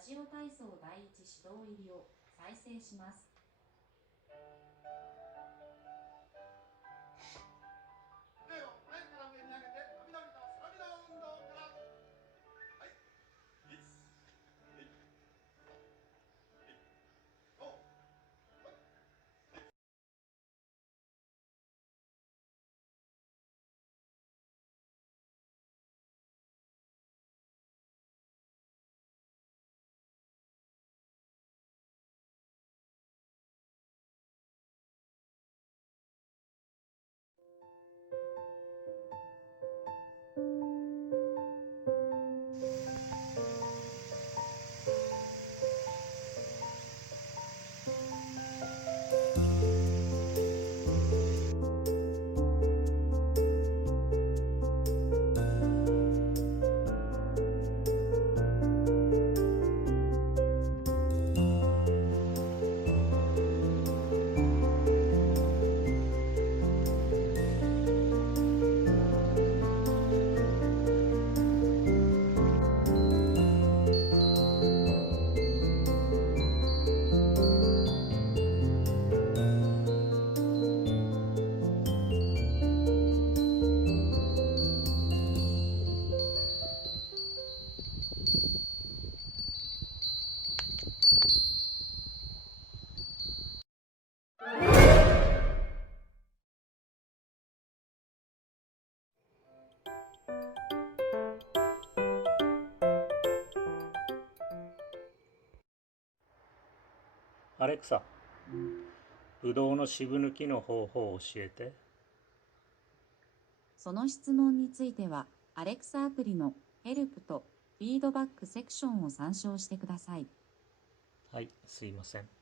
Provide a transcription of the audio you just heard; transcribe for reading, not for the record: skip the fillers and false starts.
ジオ体操第一指導入りを再生します。腕を前から上に上げて伸び伸びと背伸びの運動から。はい、1、2、5。アレクサ、ぶどうの渋抜きの方法を教えて。その質問については、アレクサアプリのヘルプとフィードバックセクションを参照してください。はい、すいません。